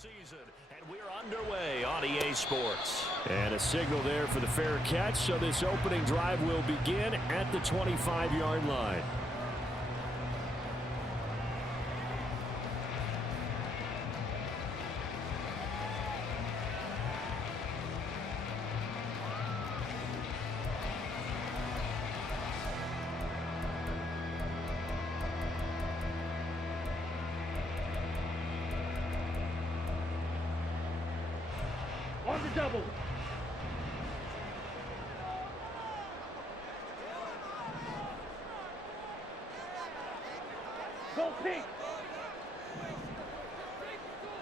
season, and we're underway on EA Sports. And a signal there for the fair catch, so this opening drive will begin at the 25-yard line. On the double. Go pink.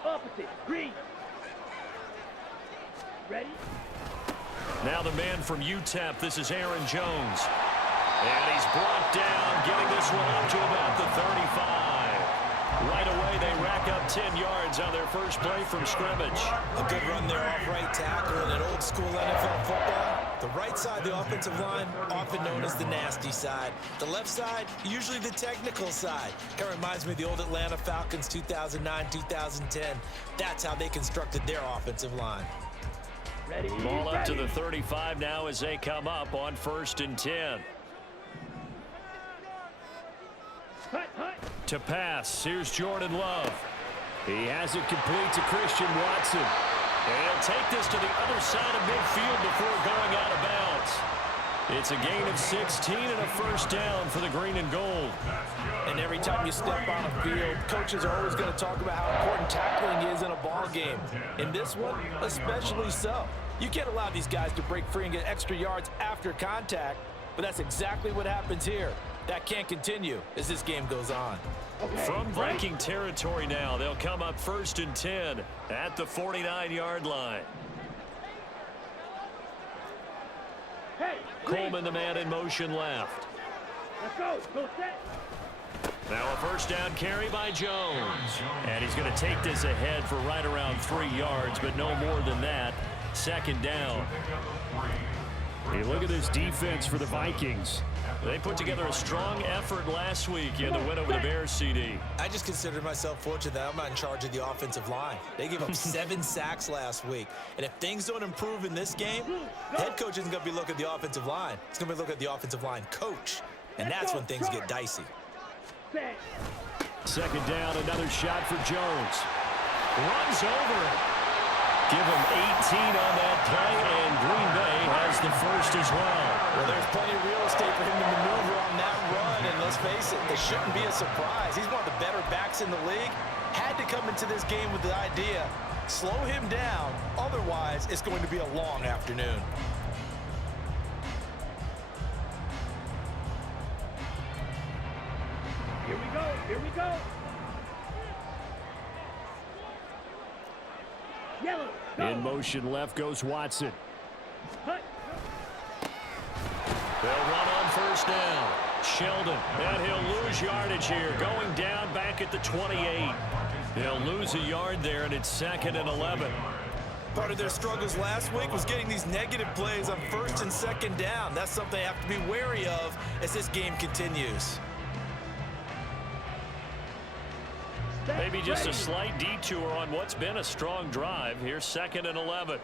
Opposite. Green. Ready? Now the man from UTEP, this is Aaron Jones. And he's brought down, getting this one up to about the 35. Right away, they rack up 10 yards on their first play from scrimmage. A good run there off right tackle in an old-school NFL football. The right side, the offensive line, often known as the nasty side. The left side, usually the technical side. Kind of reminds me of the old Atlanta Falcons 2009-2010. That's how they constructed their offensive line. Ready? Ball up to the 35 now as they come up on 1st and 10. To pass, here's Jordan Love. He has it complete to Christian Watson. And he'll take this to the other side of midfield before going out of bounds. It's a gain of 16 and a first down for the green and gold. And every time you step on a field, coaches are always going to talk about how important tackling is in a ball game. In this one, especially so. You can't allow these guys to break free and get extra yards after contact, but that's exactly what happens here. That can't continue as this game goes on. From Viking territory now, they'll come up 1st and 10 at the 49-yard line. Coleman, the man in motion left. Let's go. Go set. Now a first down carry by Jones. And he's going to take this ahead for right around 3 yards, but no more than that. 2nd down. Hey, look at this defense for the Vikings. They put together a strong effort last week in the win over the Bears, CD. I just consider myself fortunate that I'm not in charge of the offensive line. They gave up 7 sacks last week. And if things don't improve in this game, head coach isn't going to be looking at the offensive line. He's going to be looking at the offensive line coach. And that's when things get dicey. 2nd down, another shot for Jones. Runs over it. Give him 18 on that play, and Green Bay has the first as well. Well, there's plenty of real estate for him to maneuver on that run, and let's face it, this shouldn't be a surprise. He's one of the better backs in the league. Had to come into this game with the idea, slow him down, otherwise it's going to be a long afternoon. Here we go. Here we go. Yellow. Go. In motion left goes Watson. Hut. They'll run on 1st down. Sheldon, and he'll lose yardage here, going down back at the 28. They'll lose a yard there, and it's 2nd and 11. Part of their struggles last week was getting these negative plays on 1st and 2nd down. That's something they have to be wary of as this game continues. Maybe just a slight detour on what's been a strong drive. Here's 2nd and 11.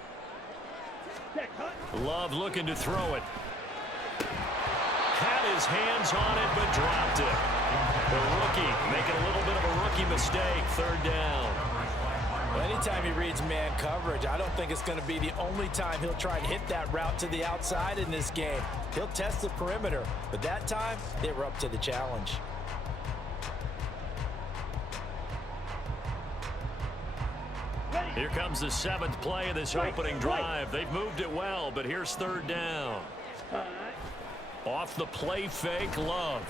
Love looking to throw it. Had his hands on it, but dropped it. The rookie making a little bit of a rookie mistake. 3rd down. Well, anytime he reads man coverage, I don't think it's going to be the only time he'll try and hit that route to the outside in this game. He'll test the perimeter, but that time they were up to the challenge. Here comes the 7th play of this opening drive. They've moved it well, but here's 3rd down. Off the play fake, Love.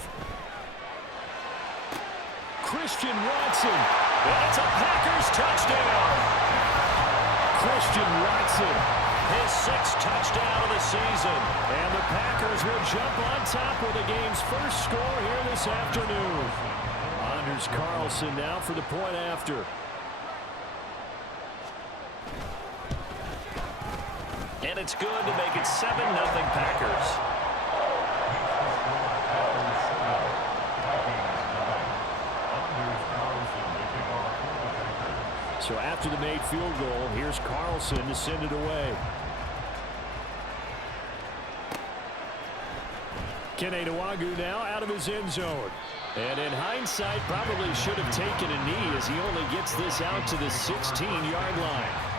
Christian Watson. And it's a Packers touchdown. Christian Watson. His 6th touchdown of the season. And the Packers will jump on top with the game's first score here this afternoon. Anders Carlson now for the point after. And it's good to make it 7-0 Packers. So after the made field goal, here's Carlson to send it away. Keneduagu now out of his end zone. And in hindsight, probably should have taken a knee as he only gets this out to the 16-yard line.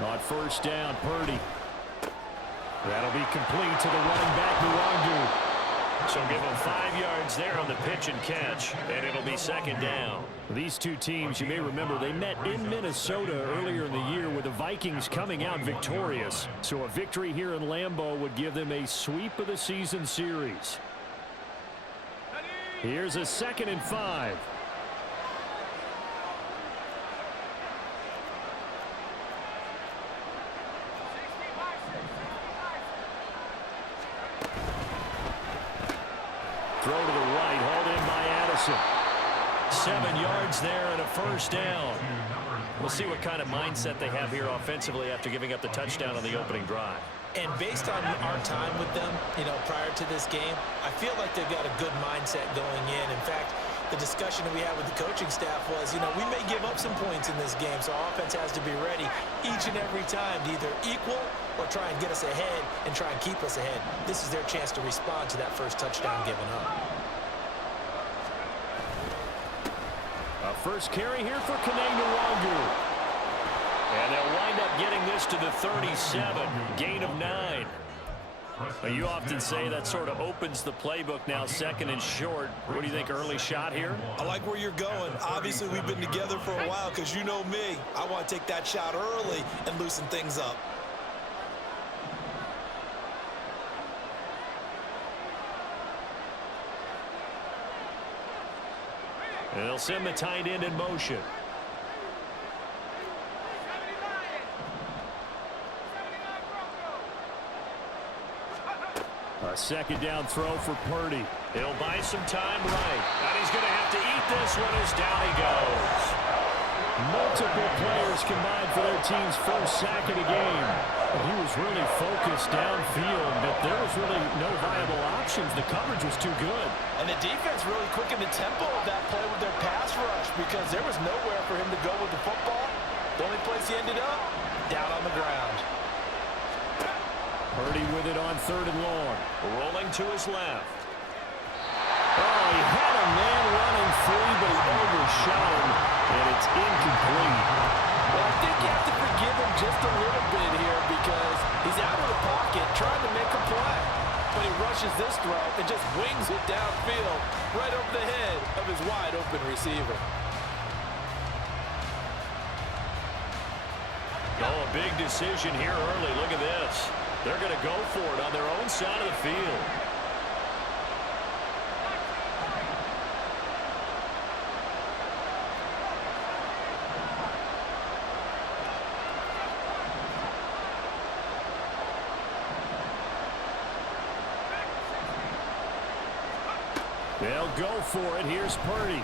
On first down, Purdy. That'll be complete to the running back, Nwangu. So give him 5 yards there on the pitch and catch, and it'll be second down. These two teams, you may remember, they met in Minnesota earlier in the year with the Vikings coming out victorious. So a victory here in Lambeau would give them a sweep of the season series. Here's a 2nd and 5. Throw to the right, hauled in by Addison. 7 yards there and a first down. We'll see what kind of mindset they have here offensively after giving up the touchdown on the opening drive. And based on our time with them, prior to this game, I feel like they've got a good mindset going in. In fact, the discussion that we had with the coaching staff was, we may give up some points in this game, so our offense has to be ready each and every time to either equal or try and get us ahead and try and keep us ahead. This is their chance to respond to that first touchdown given up. A first carry here for Keneduagu. And they'll wind up getting this to the 37, gain of 9. You often say that sort of opens the playbook now, 2nd and short. What do you think, early shot here? I like where you're going. Obviously, we've been together for a while because you know me. I want to take that shot early and loosen things up. And they'll send the tight end in motion. A 2nd down throw for Purdy. He'll buy some time right. And he's going to have to eat this one as down he goes. Multiple players combined for their team's first sack of the game. He was really focused downfield, but there was really no viable options. The coverage was too good. And the defense really quickened the tempo of that play with their pass rush because there was nowhere for him to go with the football. The only place he ended up, down on the ground. Purdy with it on 3rd and long. Rolling to his left. Oh, he had a man running free, but he overshot him, and it's incomplete. Well, I think you have to forgive him just a little bit here because he's out of the pocket trying to make a play. But he rushes this throw and just wings it downfield right over the head of his wide-open receiver. Oh, a big decision here early. Look at this. They're going to go for it on their own side of the field. They'll go for it. Here's Purdy.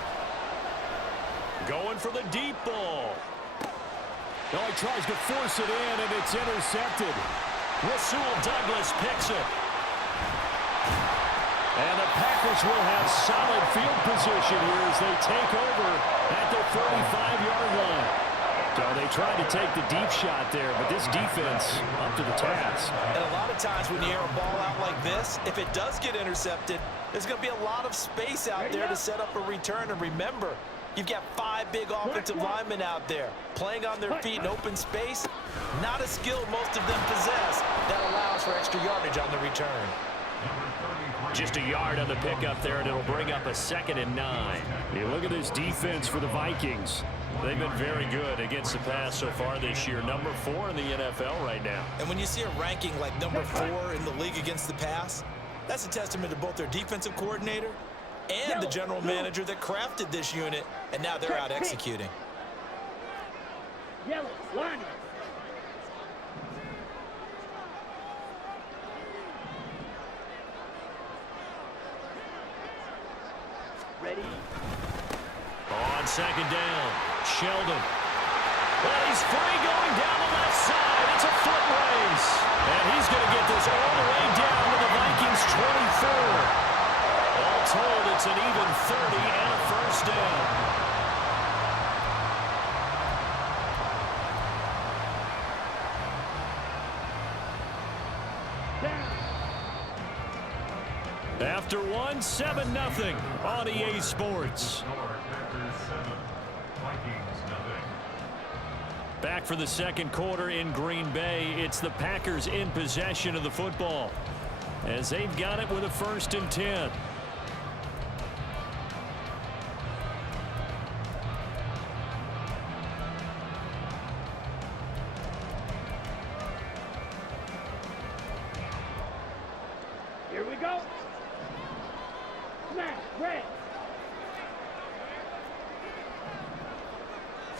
Going for the deep ball. Oh, he tries to force it in, and it's intercepted. Rasul Douglas picks it. And the Packers will have solid field position here as they take over at the 45-yard line. So they tried to take the deep shot there, but this defense up to the task. And a lot of times when you air a ball out like this, if it does get intercepted, there's going to be a lot of space out there to set up a return. And remember, you've got 5 big offensive linemen out there playing on their feet in open space. Not a skill most of them possess that allows for extra yardage on the return. Just a yard on the pickup there, and it'll bring up a 2nd and 9. You look at this defense for the Vikings. They've been very good against the pass so far this year. Number 4 in the NFL right now. And when you see a ranking like number 4 in the league against the pass, That's a testament to both their defensive coordinator and the general manager that crafted this unit, and now they're out executing. Yellow, line. Ready? On second down, Sheldon. Well, he's free going down the left side. It's a foot race. And he's going to get this all the way down to the Vikings 24. All told, it's an even 30 and a first down. After one, 7-0 on EA Sports. Back for the second quarter in Green Bay. It's the Packers in possession of the football as they've got it with a 1st and 10. Here we go. Smash, red.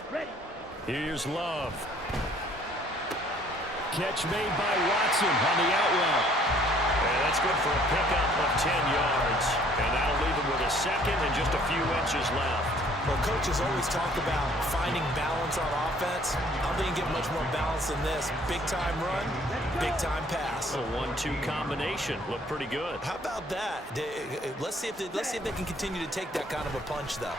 Ready. Here's Love. Catch made by Watson on the out route. And that's good for a pickup of 10 yards. And that'll leave him with a second and just a few inches left. Well, coaches always talk about finding balance on offense. I don't think you get much more balance than this. Big-time run, big-time pass. A 1-2 combination. Looked pretty good. How about that? Let's see if they can continue to take that kind of a punch, though.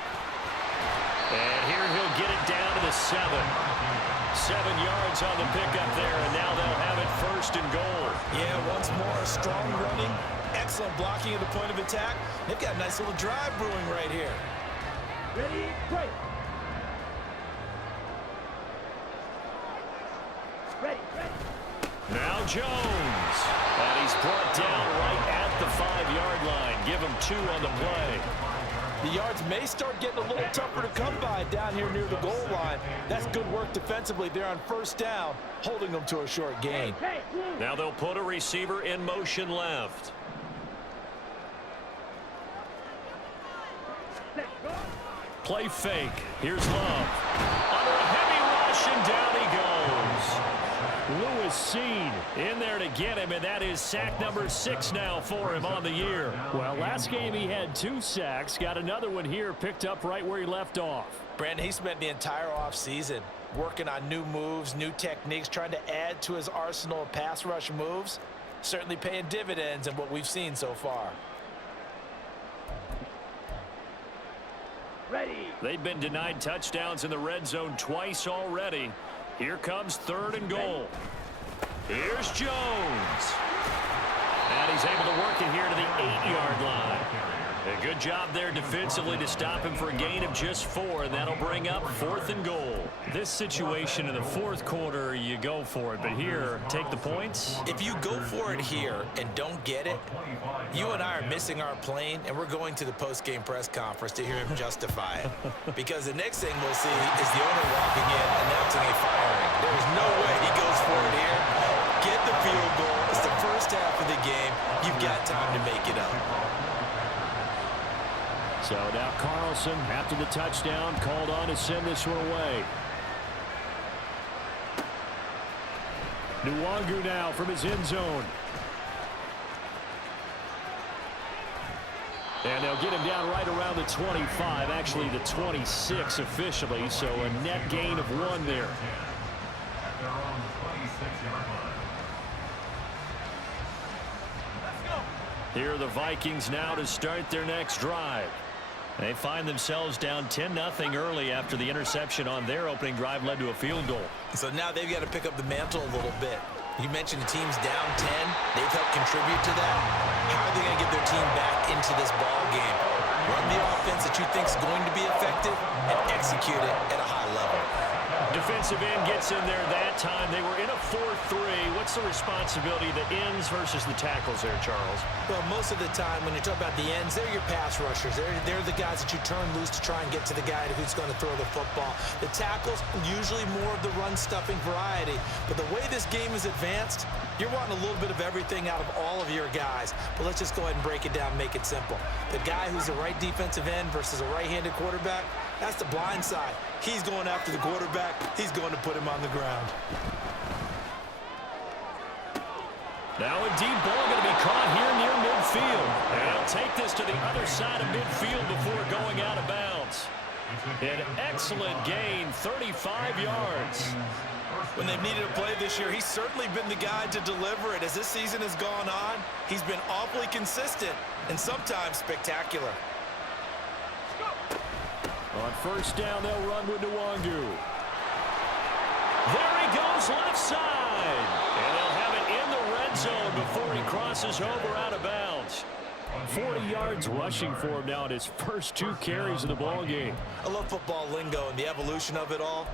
And here he'll get it down to the 7. 7 yards on the pickup there, and now they'll have it 1st and goal. Yeah, once more, strong running, excellent blocking at the point of attack. They've got a nice little drive brewing right here. Ready, break. Ready, ready. Now Jones. And he's brought down right at the 5-yard line. Give him 2 on the play. The yards may start getting a little tougher to come by down here near the goal line. That's good work defensively there on 1st down, holding them to a short gain. Hey, Now they'll put a receiver in motion left. let's go. Play fake. Here's Love. Under a heavy rush, and down he goes. Lewis Seen in there to get him, and that is sack number 6 now for him on the year. Well, last game he had 2 sacks. Got another one here, picked up right where he left off. Brandon, he spent the entire offseason working on new moves, new techniques, trying to add to his arsenal of pass rush moves. Certainly paying dividends in what we've seen so far. Ready. They've been denied touchdowns in the red zone twice already. Here comes 3rd and goal. Here's Jones. And he's able to work it here to the 8-yard line. A good job there defensively to stop him for a gain of just 4, and that'll bring up 4th and goal. This situation in the 4th quarter, you go for it, but here, take the points. If you go for it here and don't get it, you and I are missing our plane, and we're going to the post-game press conference to hear him justify it. Because the next thing we'll see is the owner walking in, announcing a firing. There is no way he goes for it here. Get the field goal. It's the first half of the game. You've got time to make it up. So now Carlson, after the touchdown, called on to send this one away. Nwangu now from his end zone. And they'll get him down right around the 25, actually the 26 officially, so a net gain of 1 there. Here are the Vikings now to start their next drive. They find themselves down 10-0 early after the interception on their opening drive led to a field goal. So now they've got to pick up the mantle a little bit. You mentioned the team's down 10. They've helped contribute to that. How are they going to get their team back into this ball game? Run the offense that you think is going to be effective and execute it at a high level. Defensive end gets in there that time. They were in a 4-3. What's the responsibility of the ends versus the tackles there, Charles? Well, most of the time when you talk about the ends, they're your pass rushers. They're the guys that you turn loose to try and get to the guy who's going to throw the football. The tackles, usually more of the run-stuffing variety. But the way this game is advanced, you're wanting a little bit of everything out of all of your guys. But let's just go ahead and break it down and make it simple. The guy who's the right defensive end versus a right-handed quarterback, that's the blind side. He's going after the quarterback. He's going to put him on the ground. Now a deep ball going to be caught here near midfield. And he'll take this to the other side of midfield before going out of bounds. An excellent gain, 35 yards. When they've needed a play this year, he's certainly been the guy to deliver it. As this season has gone on, he's been awfully consistent and sometimes spectacular. On first down, they'll run with Nwangu. There he goes left side. And they'll have it in the red zone before he crosses over out of bounds. 40 yards rushing for him now in his first 2 carries of the ball game. I love football lingo and the evolution of it all.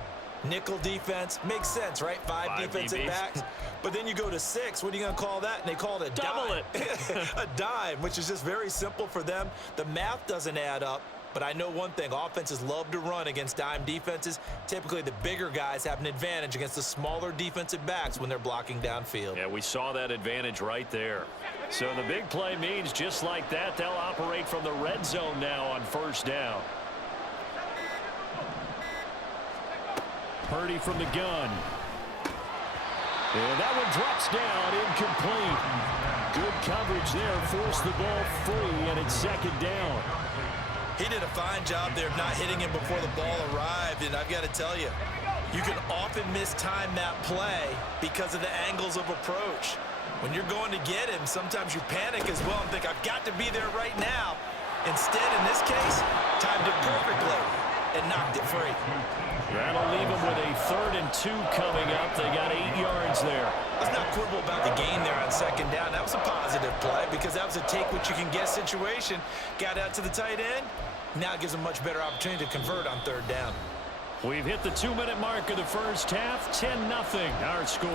Nickel defense makes sense, right? 5 defensive backs. But then you go to 6. What are you going to call that? And they call it a double dime. A dime, which is just very simple for them. The math doesn't add up. But I know one thing, offenses love to run against dime defenses. Typically, the bigger guys have an advantage against the smaller defensive backs when they're blocking downfield. Yeah, we saw that advantage right there. So the big play means just like that, they'll operate from the red zone now on first down. Purdy from the gun. And that one drops down, incomplete. Good coverage there, forced the ball free, and it's second down. He did a fine job there of not hitting him before the ball arrived, and I've got to tell you, you can often mistime that play because of the angles of approach. When you're going to get him, sometimes you panic as well and think, I've got to be there right now. Instead, in this case, timed it perfectly and knocked it free. That'll leave them with a 3rd and 2 coming up. They got 8 yards there. Let's not quibble about the gain there on second down. That was a positive play because that was a take-what-you-can-get situation. Got out to the tight end. Now it gives them a much better opportunity to convert on 3rd down. We've hit the 2-minute mark of the first half. 10-0 our score.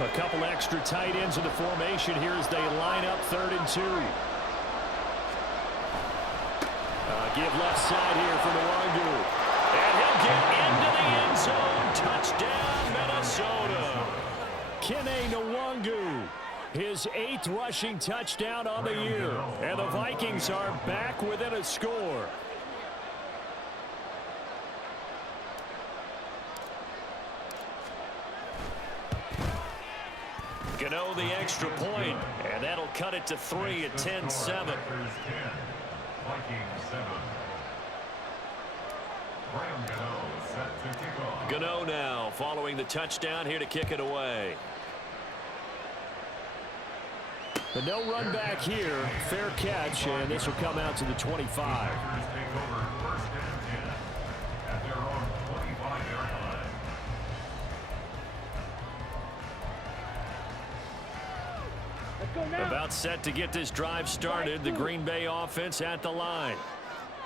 A couple extra tight ends in the formation here as they line up 3rd and 2. Give left side here for Nwangu. And he'll get into the end zone. Touchdown, Minnesota. Kene Nwangu, his 8th rushing touchdown on the year. And the Vikings are back within a score. Gano the extra point, and that'll cut it to 3 at 10-7. Gano now following the touchdown here to kick it away. But no run back here. Fair catch, and this will come out to the 25. About set to get this drive started. The Green Bay offense at the line.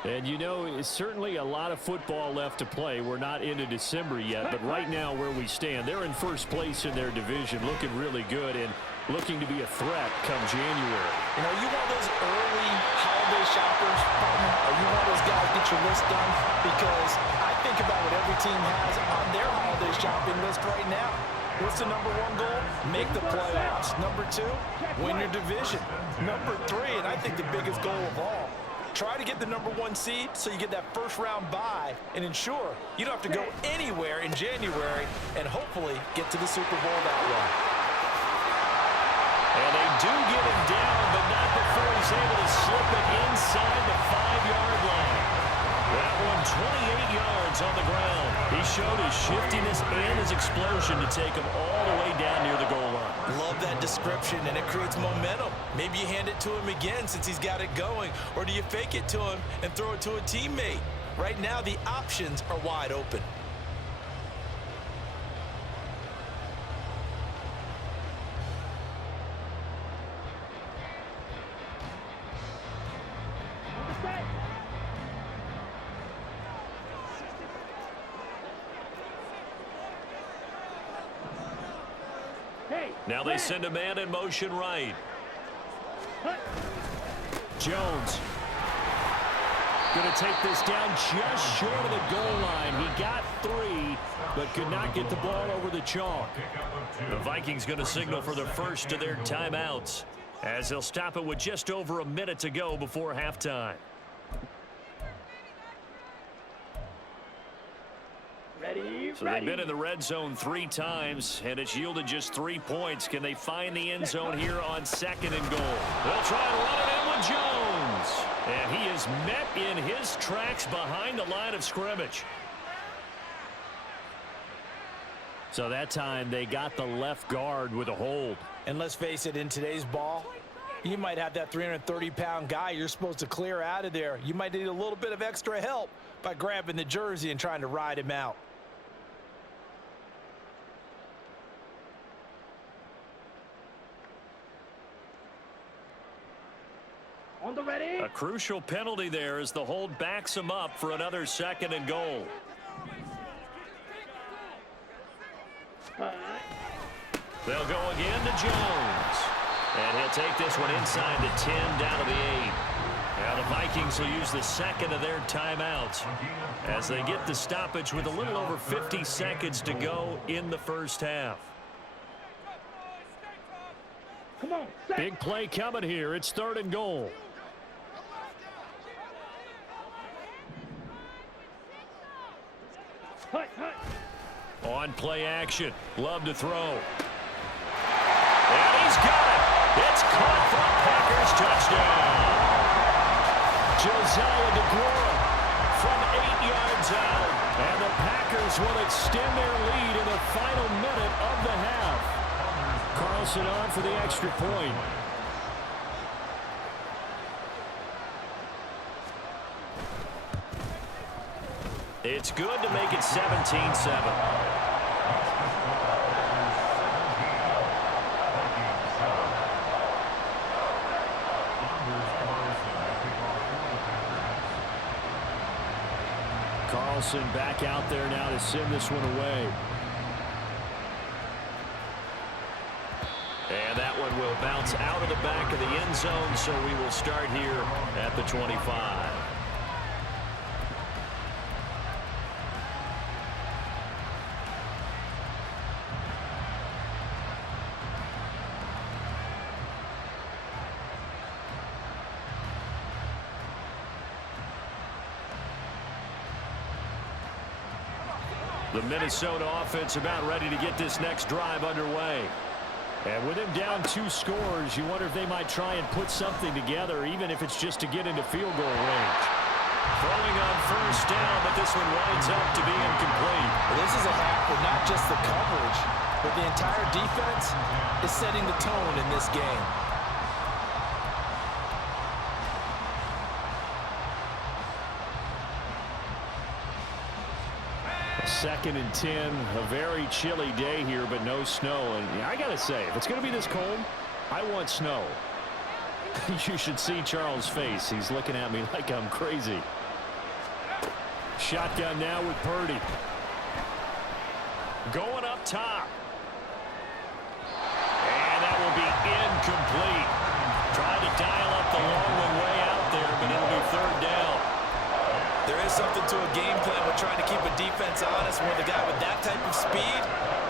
And you know, it's certainly a lot of football left to play. We're not into December yet, but right now where we stand, they're in first place in their division, looking really good and looking to be a threat come January. You know, you want those early holiday shoppers, partner, or you want those guys get your list done? Because I think about what every team has on their holiday shopping list right now. What's the number 1 goal? Make the playoffs. Number 2, win your division. Number 3, and I think the biggest goal of all, try to get the number 1 seed so you get that first round bye and ensure you don't have to go anywhere in January and hopefully get to the Super Bowl that way. And they do get him down, but not before he's able to slip it inside the 5-yard line. That one 28 yards on the ground. He showed his shiftiness and his explosion to take him all the way down near the goal line. Love that description, and it creates momentum. Maybe you hand it to him again since he's got it going, or do you fake it to him and throw it to a teammate? Right now, the options are wide open. Now they send a man in motion right. Jones going to take this down just short of the goal line. He got 3, but could not get the ball over the chalk. The Vikings going to signal for the first of their timeouts, as they'll stop it with just over a minute to go before halftime. So they've been in the red zone 3 times, and it's yielded just 3 points. Can they find the end zone here on 2nd and goal? They'll try and run it in with Jones. And he is met in his tracks behind the line of scrimmage. So that time they got the left guard with a hold. And let's face it, in today's ball, you might have that 330-pound guy you're supposed to clear out of there. You might need a little bit of extra help by grabbing the jersey and trying to ride him out. On the ready. A crucial penalty there as the hold backs him up for another 2nd and goal. They'll go again to Jones. And he'll take this one inside the 10, down to the 8. Now the Vikings will use the 2nd of their timeouts as they get the stoppage with a little over 50 seconds to go in the first half. Come on. Big play coming here. It's 3rd and goal. Hut, hut. On play action. Love to throw. And he's got it. It's caught for a Packers touchdown. Josiah DeGuara from 8 yards out. And the Packers will extend their lead in the final minute of the half. Carlson on for the extra point. It's good to make it 17-7. Carlson back out there now to send this one away. And that one will bounce out of the back of the end zone, so we will start here at the 25. The Minnesota offense about ready to get this next drive underway. And with him down 2 scores, you wonder if they might try and put something together, even if it's just to get into field goal range. Throwing on first down, but this one winds up to be incomplete. Well, this is a half where not just the coverage, but the entire defense is setting the tone in this game. 2nd and 10, a very chilly day here, but no snow. And I got to say, if it's going to be this cold, I want snow. You should see Charles' face. He's looking at me like I'm crazy. Shotgun now with Purdy. Going up top. And that will be incomplete. Trying to dial up the long one way out there, but it'll be 3rd down. There is something to a game plan with trying to keep a defense honest. When the guy with that type of speed,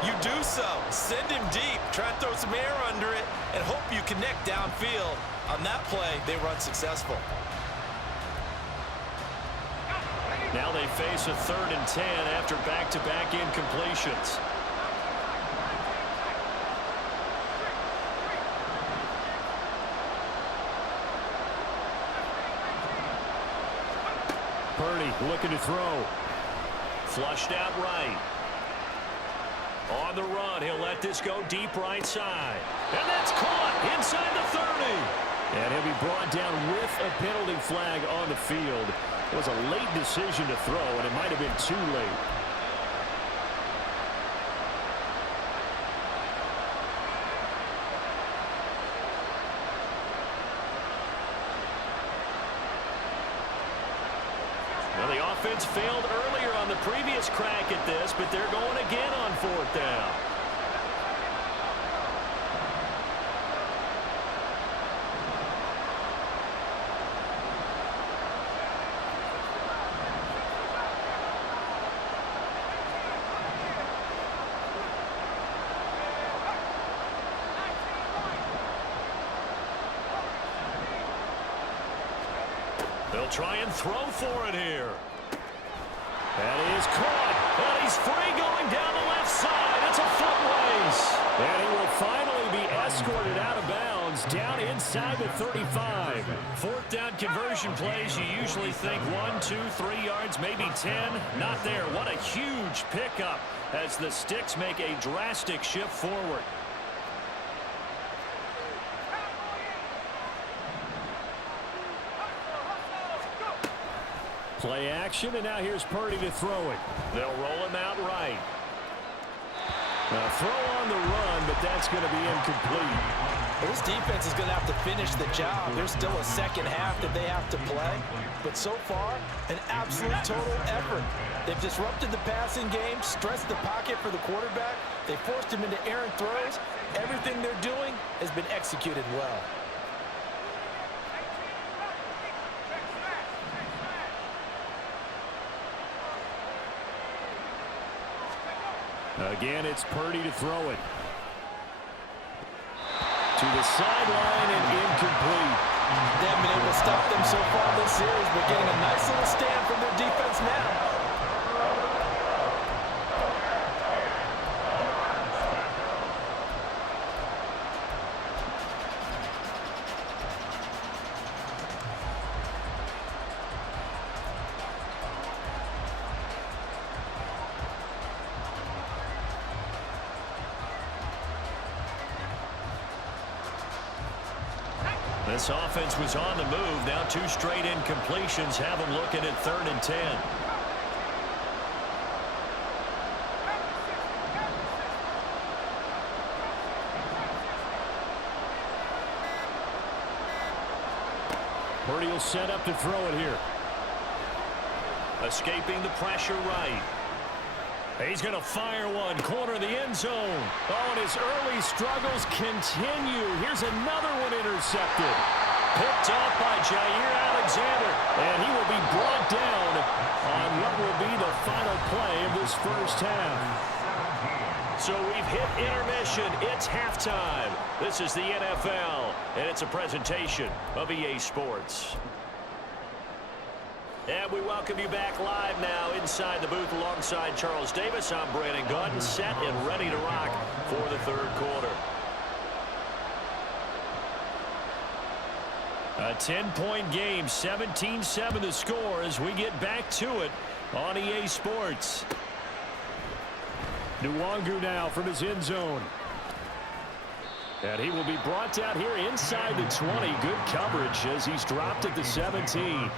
you do so. Send him deep. Try and throw some air under it and hope you connect downfield. On that play, they run successful. Now they face a 3rd and 10 after back-to-back incompletions. Purdy looking to throw. Flushed out right. On the run, he'll let this go deep right side. And that's caught inside the 30. And he'll be brought down with a penalty flag on the field. It was a late decision to throw, and it might have been too late. Well, the offense failed earlier on the previous crack at this, but they're going again on 4th down. They'll try and throw for it here. That is caught. And he's free going down the left side. It's a foot race. And he will finally be escorted out of bounds down inside the 35. Fourth down conversion plays, you usually think 1, 2, 3 yards, maybe 10. Not there. What a huge pickup as the Sticks make a drastic shift forward. Play action, and now here's Purdy to throw it. They'll roll him out right. A throw on the run, but that's going to be incomplete. Well, this defense is going to have to finish the job. There's still a second half that they have to play. But so far, an absolute total effort. They've disrupted the passing game, stressed the pocket for the quarterback. They forced him into errant throws. Everything they're doing has been executed well. Again, it's Purdy to throw it. To the sideline and incomplete. They haven't been able to stop them so far this series, but getting a nice little stand from their defense now. This offense was on the move. Now 2 straight incompletions have them looking at 3rd and 10. Purdy will set up to throw it here. Escaping the pressure right. He's going to fire one. Corner of the end zone. Oh, and his early struggles continue. Here's another one intercepted. Picked up by Jair Alexander. And he will be brought down on what will be the final play of this first half. So we've hit intermission. It's halftime. This is the NFL, and it's a presentation of EA Sports. And we welcome you back live now inside the booth alongside Charles Davis. I'm Brandon Gordon, set and ready to rock for the 3rd quarter. A 10-point game, 17-7 the score as we get back to it on EA Sports. Nwangu now from his end zone. And he will be brought down here inside the 20. Good coverage as he's dropped at the 17.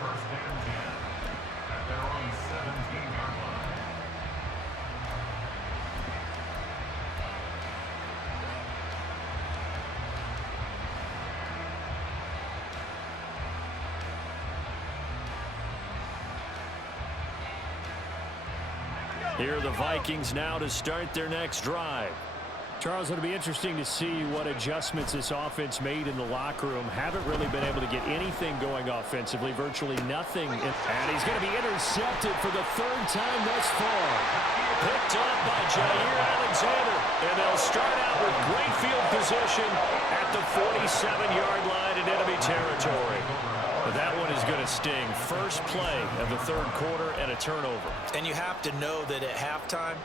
Here are the Vikings now to start their next drive. Charles, it'll be interesting to see what adjustments this offense made in the locker room. Haven't really been able to get anything going offensively, virtually nothing. And he's going to be intercepted for the 3rd time thus far. Picked up by Jair Alexander. And they'll start out with great field position at the 47-yard line in enemy territory. But that one is going to sting. First play of the 3rd quarter and a turnover. And you have to know that at halftime,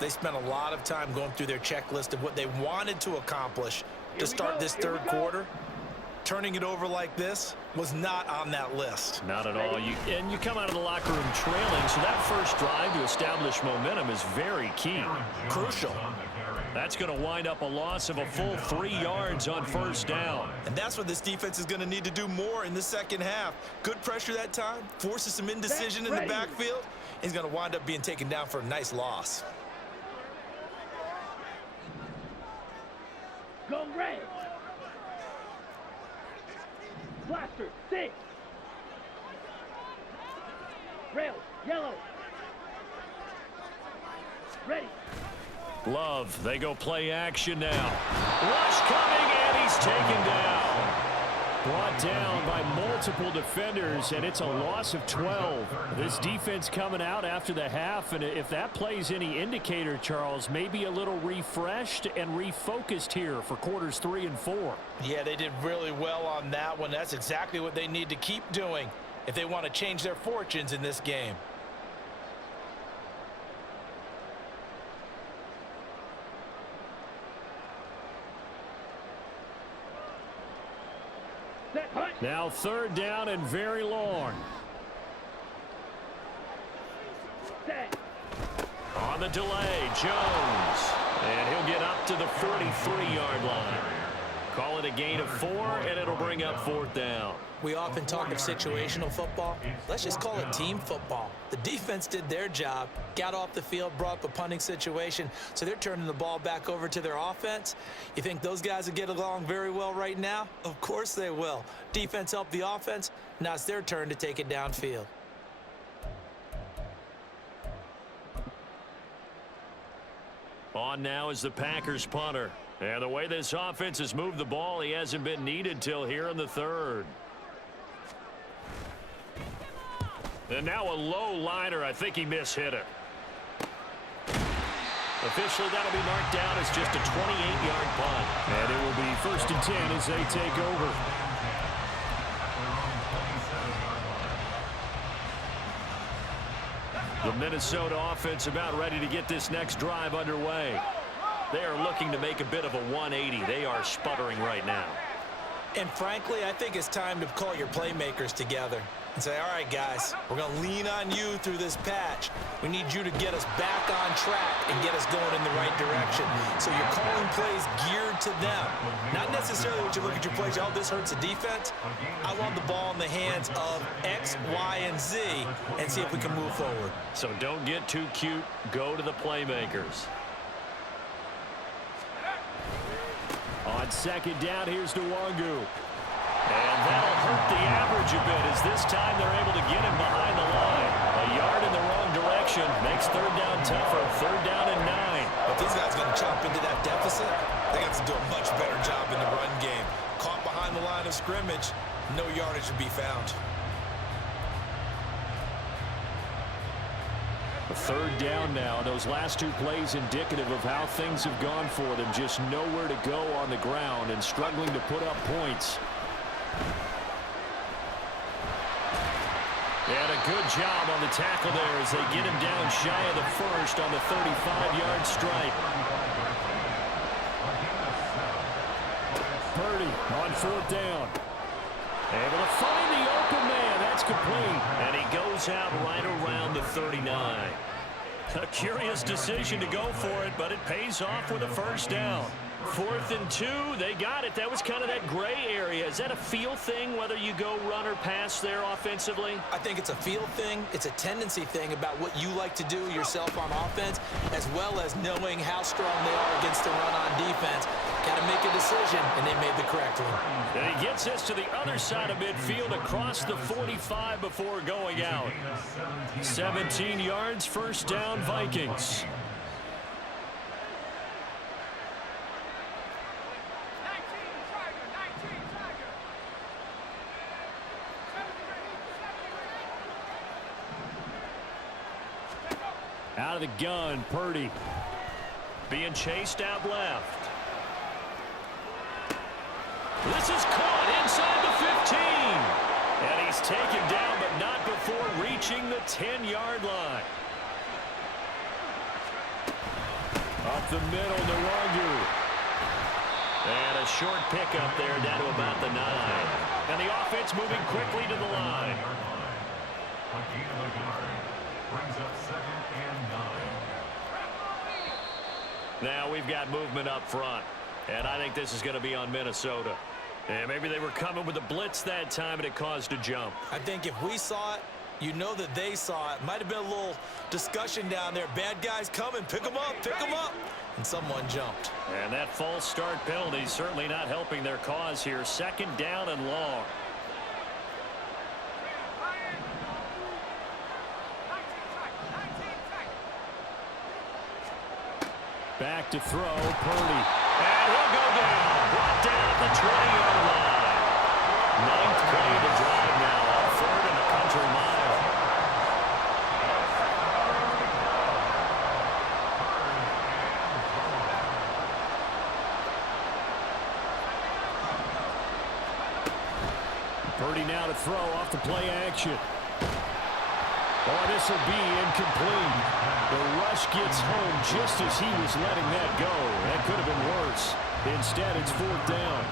they spent a lot of time going through their checklist of what they wanted to accomplish to start this 3rd quarter. Turning it over like this was not on that list. Not at all. And you come out of the locker room trailing, so that first drive to establish momentum is very key. Crucial. That's going to wind up a loss of a full 3 yards on 1st down. And that's what this defense is going to need to do more in the second half. Good pressure that time, forces some indecision in the backfield. He's going to wind up being taken down for a nice loss. Go red. Blaster, 6. Rails, yellow. Ready. Love, they go play action now. Rush coming, and he's taken down. Brought down by multiple defenders, and it's a loss of 12. This defense coming out after the half, and if that plays any indicator, Charles, maybe a little refreshed and refocused here for quarters 3 and 4. Yeah, they did really well on that one. That's exactly what they need to keep doing. if they want to change their fortunes in this game. Now 3rd down and very long. On the delay, Jones. And he'll get up to the 43-yard line. Call it a gain of 4, and it'll bring up 4th down. We often talk of situational football. Let's just call it team football. The defense did their job, got off the field, brought up a punting situation, so they're turning the ball back over to their offense. You think those guys will get along very well right now? Of course they will. Defense helped the offense. Now it's their turn to take it downfield. On now is the Packers punter. And the way this offense has moved the ball, he hasn't been needed till here in the 3rd. And now a low liner. I think he mishit it. Officially, that'll be marked down as just a 28-yard punt. And it will be 1st and 10 as they take over. The Minnesota offense about ready to get this next drive underway. They are looking to make a bit of a 180. They are sputtering right now. And frankly, I think it's time to call your playmakers together and say, all right, guys, we're going to lean on you through this patch. We need you to get us back on track and get us going in the right direction. So you're calling plays geared to them. Not necessarily what you look at your plays, oh, this hurts the defense. I want the ball in the hands of X, Y, and Z and see if we can move forward. So don't get too cute. Go to the playmakers. On 2nd down, here's Nwangu. And that'll hurt the average a bit as this time they're able to get him behind the line. A yard in the wrong direction makes 3rd down tougher. 3rd down and 9. If these guys are going to chop into that deficit, they got to do a much better job in the run game. Caught behind the line of scrimmage, no yardage to be found. A 3rd down now. Those last 2 plays indicative of how things have gone for them. Just nowhere to go on the ground and struggling to put up points. And a good job on the tackle there as they get him down shy of the 1st on the 35-yard stripe. Purdy on 4th down. Able to find the open man. That's complete. And he goes out right around the 39. A curious decision to go for it, but it pays off with a 1st down. 4th and 2, they got it. That was kind of that gray area. Is that a feel thing, whether you go run or pass there offensively? I think it's a feel thing. It's a tendency thing about what you like to do yourself on offense, as well as knowing how strong they are against the run on defense. Got to make a decision, and they made the correct one. And he gets us to the other side of midfield across the 45 before going out. 17 yards, 1st down, Vikings. Out of the gun, Purdy. Being chased out left. This is caught inside the 15. And he's taken down, but not before reaching the 10-yard line. Up the middle, Nwangu. And a short pickup there down to about the 9. And the offense moving quickly to the line. Brings up 2nd and 9. Now we've got movement up front. And I think this is going to be on Minnesota. And maybe they were coming with a blitz that time and it caused a jump. I think if we saw it, you know that they saw it. Might have been a little discussion down there. Bad guys coming. Pick them up. Pick them up. And someone jumped. And that false start penalty certainly not helping their cause here. 2nd down and long. Back to throw, Purdy. And he'll go down. Brought down at the 20-yard line. 9th play of the drive now. 3rd and a country mile. Purdy now to throw off the play action. Oh, this will be incomplete. The rush gets home just as he was letting that go. That could have been worse. Instead, it's 4th down.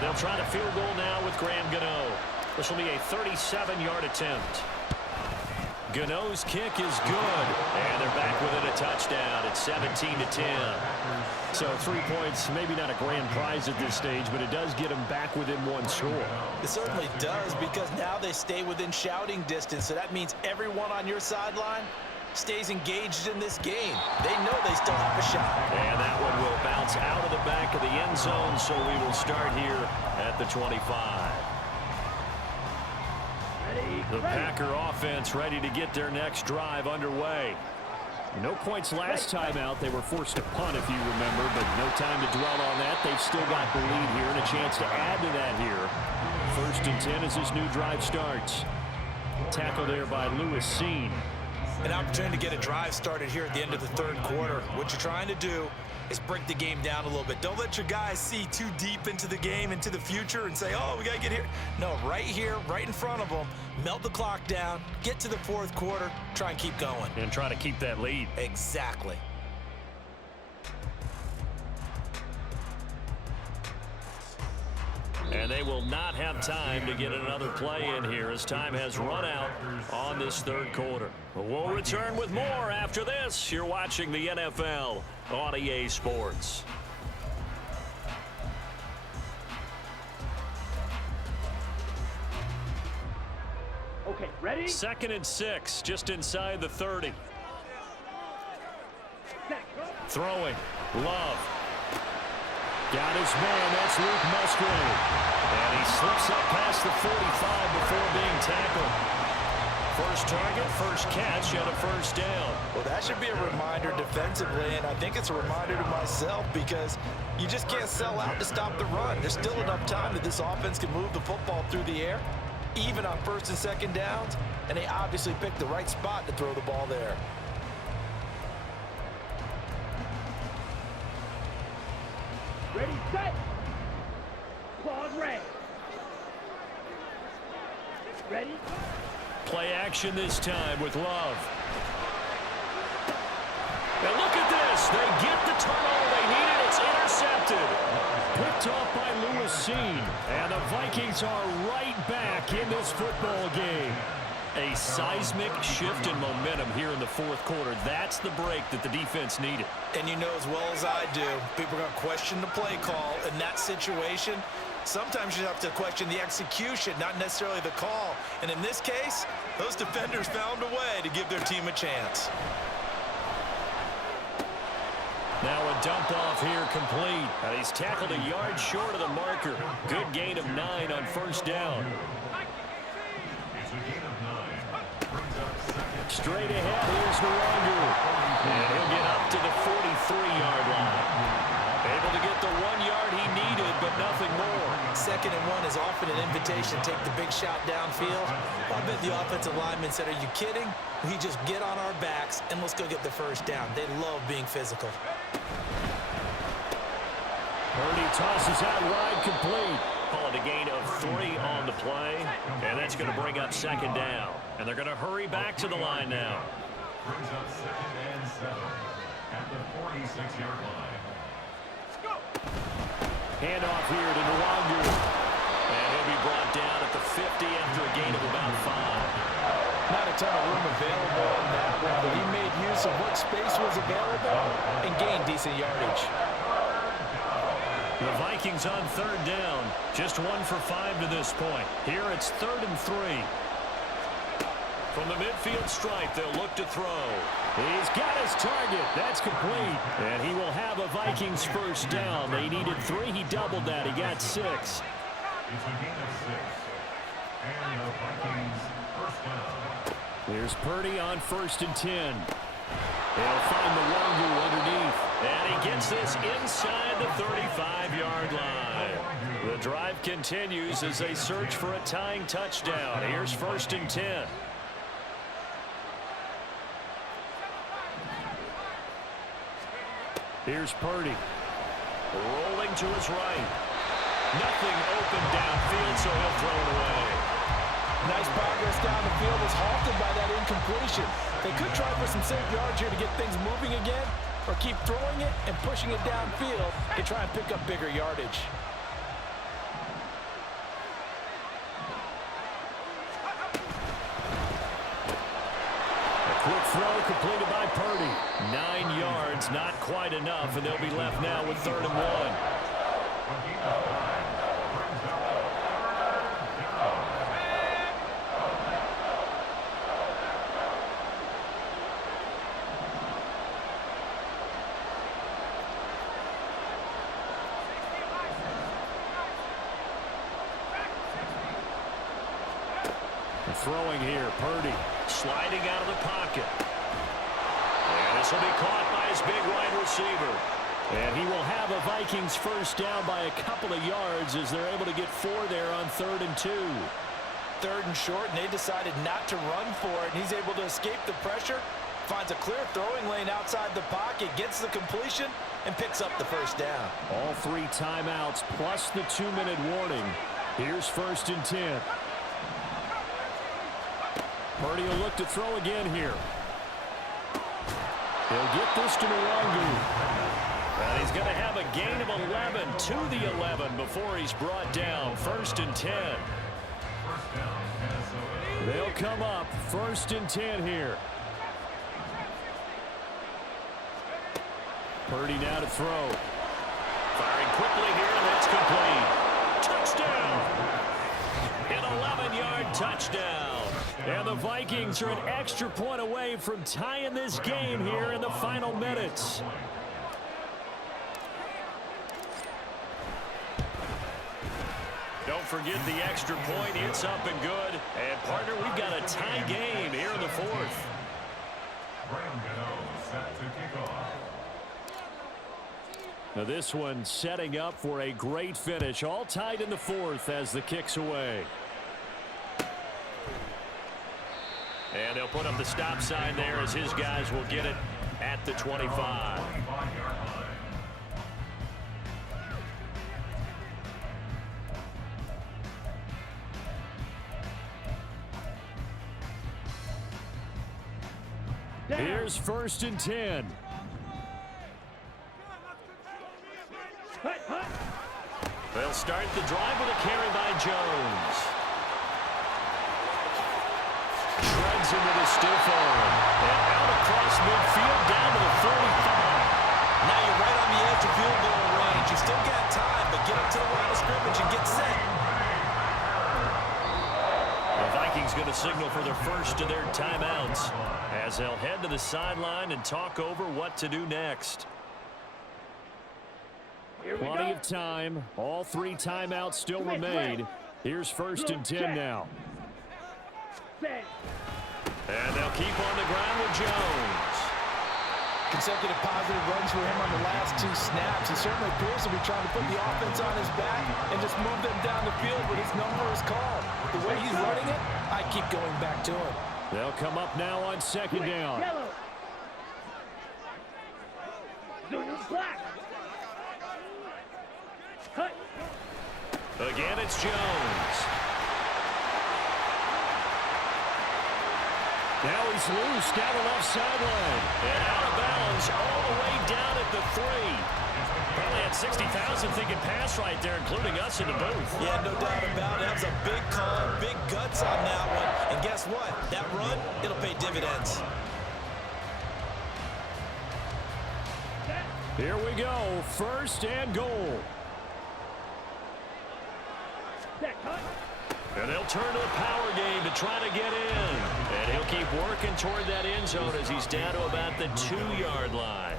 They'll try to field goal now with Graham Gano. This will be a 37-yard attempt. Gano's kick is good, and they're back within a touchdown. It's 17-10. So 3 points, maybe not a grand prize at this stage, but it does get them back within one score. It certainly does, because now they stay within shouting distance, so that means everyone on your sideline stays engaged in this game. They know they still have a shot. And that one will bounce out of the back of the end zone, so we will start here at the 25. The Packer offense ready to get their next drive underway. No points last time out. They were forced to punt, if you remember, but no time to dwell on that. They've still got the lead here and a chance to add to that here. 1st and 10 as this new drive starts. Tackle there by Lewis Seen. An opportunity to get a drive started here at the end of the 3rd quarter. What you're trying to do is break the game down a little bit. Don't let your guys see too deep into the game, into the future, and say, oh, we got to get here. No, right here, right in front of them, melt the clock down, get to the 4th quarter, try and keep going. And try to keep that lead. Exactly. And they will not have time to get another play in here as time has run out on this 3rd quarter. We'll return with more after this. You're watching the NFL on EA Sports. Okay, ready? 2nd and 6, just inside the 30. Set. Throwing. Love. Got his man. That's Luke Musgrave. And he slips up past the 45 before being tackled. First target, first catch, and a 1st down. Well, that should be a reminder defensively, and I think it's a reminder to myself, because you just can't sell out to stop the run. There's still enough time that this offense can move the football through the air, even on 1st and 2nd downs, and they obviously picked the right spot to throw the ball there. Ready, set. Claws red. Ready? Play action this time with Love. And look at this. They get the turnover they needed. It's intercepted. Picked off by Lewis Seen. And the Vikings are right back in this football game. A seismic shift in momentum here in the 4th quarter. That's the break that the defense needed. And you know as well as I do, people are going to question the play call in that situation. Sometimes you have to question the execution, not necessarily the call. And in this case, those defenders found a way to give their team a chance. Now a dump off here complete. And he's tackled a yard short of the marker. Good gain of 9 on 1st down. Straight ahead, here's Nwangu. And he'll get up to the 43-yard line. Able to get the 1 yard he needed, but nothing more. 2nd and 1 is often an invitation to take the big shot downfield. I bet the offensive lineman said, are you kidding? We just get on our backs and let's go get the 1st down. They love being physical. Purdy tosses out wide, complete. Call it a gain of 3 on the play, and that's going to bring up 2nd down. And they're going to hurry back to the line now. Brings up 2nd and 7 at the 46-yard line. Handoff here to Nwangu. And he'll be brought down at the 50 after a gain of about 5. Not a ton of room available on that one, but he made use of what space was available and gained decent yardage. The Vikings on 3rd down. Just 1 for 5 to this point. Here it's 3rd and 3. From the midfield stripe, they'll look to throw. He's got his target. That's complete. And he will have a Vikings 1st down. They needed 3. He doubled that. He got 6. It's a gain of 6. And the Vikings 1st down. Here's Purdy on 1st and 10. They'll find the Nwangu underneath. And he gets this inside the 35-yard line. The drive continues as they search for a tying touchdown. Here's 1st and 10. Here's Purdy. Rolling to his right. Nothing open downfield, so he'll throw it away. Nice progress down the field was halted by that incompletion. They could try for some safe yards here to get things moving again, or keep throwing it and pushing it downfield to try and pick up bigger yardage. A quick throw completed by Purdy. 9 yards, not quite enough, and they'll be left now with 3rd and 1. Throwing here, Purdy sliding out of the pocket. And this will be caught by his big wide receiver. And he will have a Vikings first down by a couple of yards as they're able to get 4 there on 3rd and 2. 3rd and short, and they decided not to run for it. And he's able to escape the pressure, finds a clear throwing lane outside the pocket, gets the completion, and picks up the first down. All 3 timeouts plus the 2-minute warning. Here's 1st and 10. Purdy will look to throw again here. He'll get this to Nwangu. And he's going to have a gain of 11 to the 11 before he's brought down. 1st and 10. They'll come up 1st and 10 here. Purdy now to throw. Firing quickly here, and that's complete. Touchdown! An 11-yard touchdown. And the Vikings are an extra point away from tying this game here in the final minutes. Don't forget the extra point. It's up and good. And, partner, we've got a tie game here in the 4th. Now this one setting up for a great finish. All tied in the 4th as the kick's away. And they'll put up the stop sign there as his guys will get it at the 25. Here's 1st and 10. They'll start the drive with a carry by Jones. Shreds into the stiff arm. And out across midfield down to the 45. Now you're right on the edge of field goal range. You still got time, but get up to the line of scrimmage and get set. The Vikings going to signal for their first of their timeouts as they'll head to the sideline and talk over what to do next. Plenty of time. All 3 timeouts still remain. Here's 1st and 10 now. And they'll keep on the ground with Jones. Consecutive positive runs for him on the last 2 snaps. He certainly appears to be trying to put the offense on his back and just move them down the field, but his number is called. The way he's running it, I keep going back to him. They'll come up now on 2nd down. Yellow. Black. Cut. Again, it's Jones. Now he's loose down the left sideline. And out of bounds all the way down at the 3. Probably had 60,000 thinking pass right there, including us in the booth. Yeah, no doubt about it. That was a big call, big guts on that one. And guess what? That run, it'll pay dividends. Here we go. 1st and goal. And they'll turn to the power game to try to get in. And he'll keep working toward that end zone as he's down to about the 2-yard line.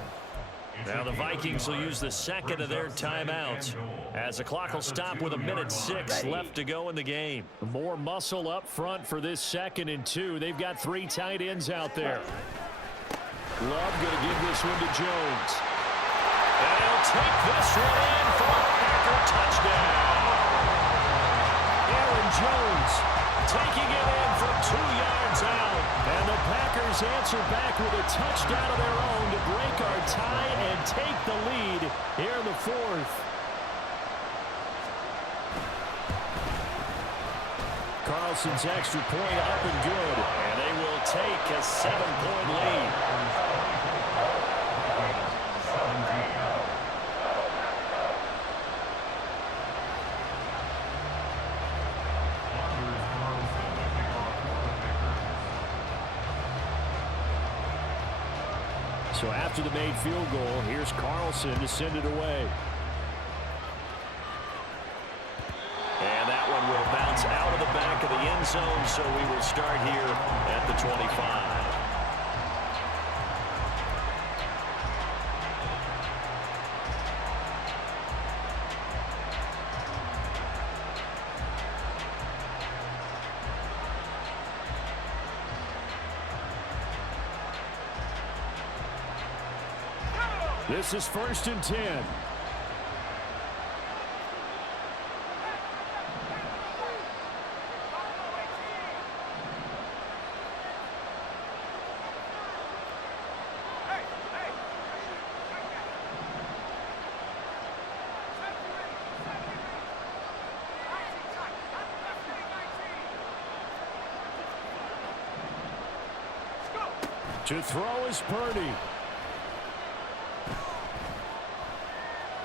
Now the Vikings will use the 2nd of their timeouts as the clock will stop with 1:06 left to go in the game. More muscle up front for this 2nd and 2. They've got 3 tight ends out there. Love going to give this one to Jones. And he'll take this one in for a Packer touchdown. Aaron Jones taking it in from 2 yards out. And the Packers answer back with a touchdown of their own to break our tie and take the lead here in the 4th. Carl Carlson's extra point up and good. And they will take a 7-point lead. So after the made field goal, here's Carlson to send it away. And that one will bounce out of the back of the end zone, so we will start here at the 25. This is 1st and 10. To throw is Purdy.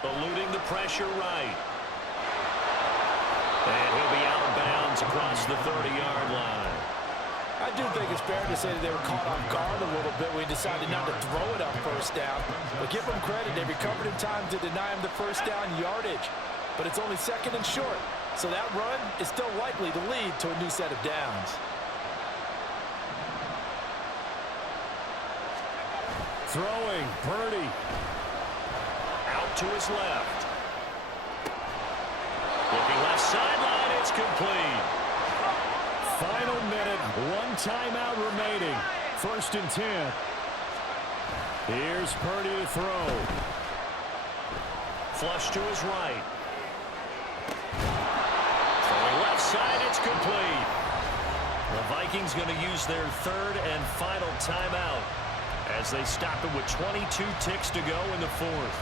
Eluding the pressure right. And he'll be out of bounds across the 30-yard line. I do think it's fair to say that they were caught off guard a little bit when he decided not to throw it up first down. But give them credit. They recovered in time to deny him the first down yardage. But it's only 2nd and short. So that run is still likely to lead to a new set of downs. Throwing, Purdy. Out to his left. Looking left sideline, it's complete. Final minute, 1 timeout remaining. 1st and 10. Here's Purdy to throw. Flush to his right. Throwing left side, it's complete. The Vikings going to use their 3rd and final timeout as they stop it with 22 ticks to go in the 4th.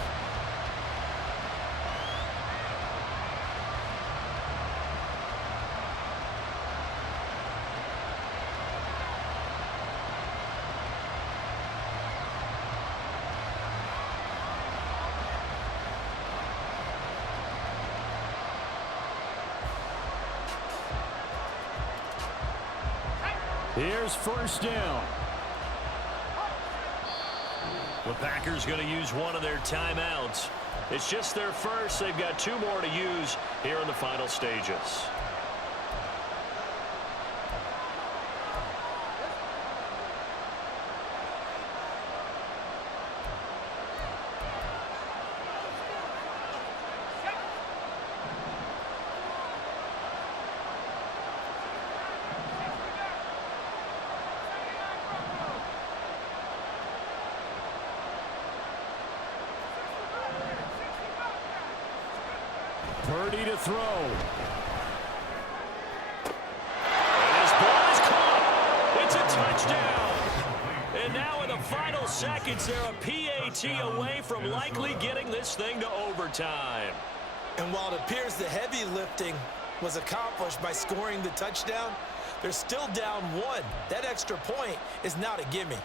Here's 1st down. The Packers going to use one of their timeouts. It's just their first. They've got 2 more to use here in the final stages. Purdy to throw. And his ball is caught. It's a touchdown. And now in the final seconds, they're a PAT away from likely getting this thing to overtime. And while it appears the heavy lifting was accomplished by scoring the touchdown, they're still down 1. That extra point is not a gimme.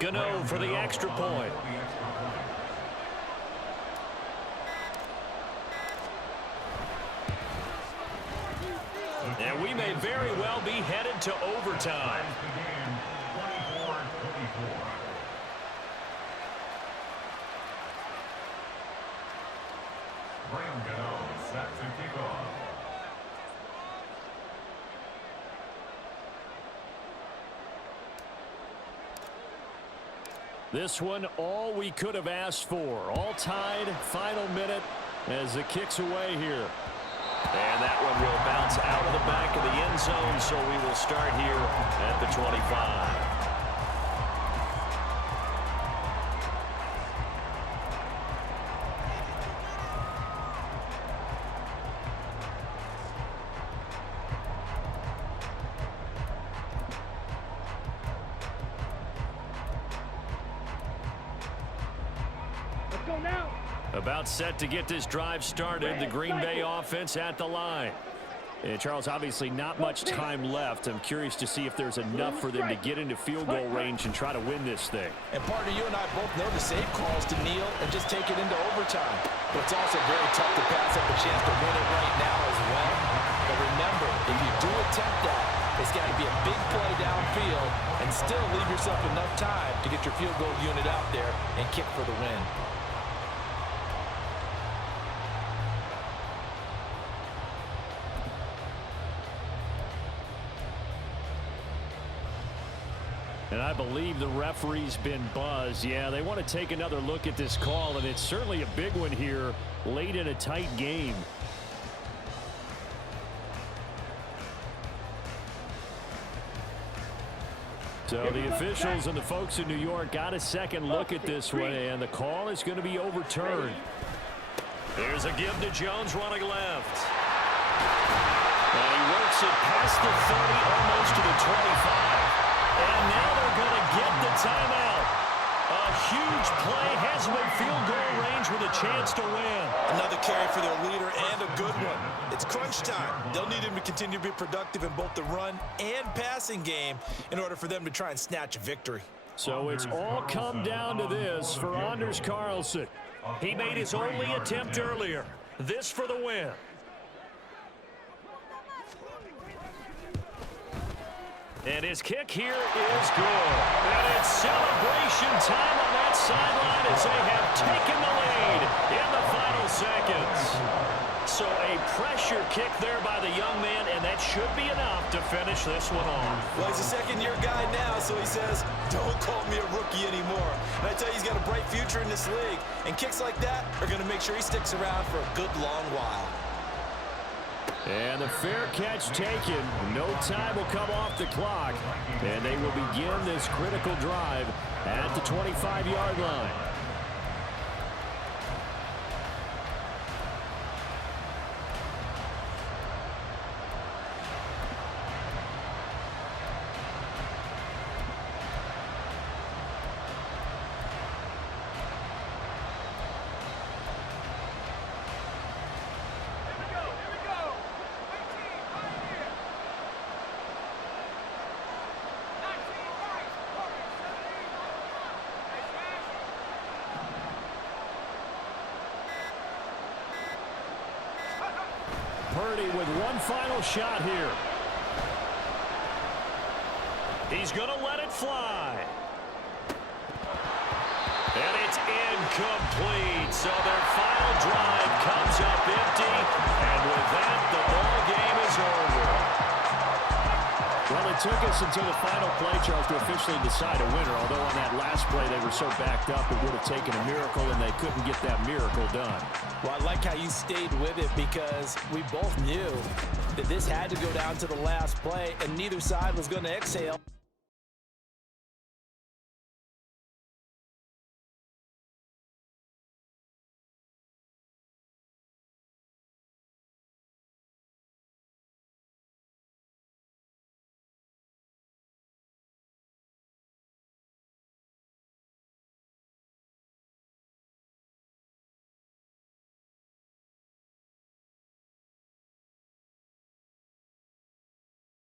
Gano for the extra point. And we may very well be headed to overtime. This one, all we could have asked for. All tied, final minute as it kicks away here. And that one will bounce out of the back of the end zone, so we will start here at the 25. Let's go now. About set to get this drive started. The Green Bay offense at the line. And Charles, obviously not much time left. I'm curious to see if there's enough for them to get into field goal range and try to win this thing. And partner, you and I both know the safe calls to kneel and just take it into overtime. But it's also very tough to pass up a chance to win it right now as well. But remember, if you do attempt that, it's got to be a big play downfield and still leave yourself enough time to get your field goal unit out there and kick for the win. And I believe the referee's been buzzed. Yeah, they want to take another look at this call, and it's certainly a big one here late in a tight game. So the officials and the folks in New York got a second look at this one, and the call is going to be overturned. There's a give to Jones running left. And he works it past the 30, almost to the 25. And now they're going to get the timeout. A huge play has them in field goal range with a chance to win. Another carry for their leader and a good one. It's crunch time. They'll need him to continue to be productive in both the run and passing game in order for them to try and snatch a victory. So it's all come down to this for Anders Carlson. He made his only attempt earlier. This for the win. And his kick here is good. And it's celebration time on that sideline as they have taken the lead in the final seconds. So a pressure kick there by the young man, and that should be enough to finish this one off. Well, he's a second-year guy now, so he says, don't call me a rookie anymore. And I tell you, he's got a bright future in this league. And kicks like that are going to make sure he sticks around for a good long while. And the fair catch taken. No time will come off the clock. And they will begin this critical drive at the 25-yard line. Purdy with one final shot here. He's going to let it fly. And it's incomplete. So their final drive comes up empty. And with that, the ball game is over. Well, it took us until the final play, Charles, to officially decide a winner. Although on that last play they were so backed up, it would have taken a miracle, and they couldn't get that miracle done. Well, I like how you stayed with it because we both knew that this had to go down to the last play, and neither side was going to exhale.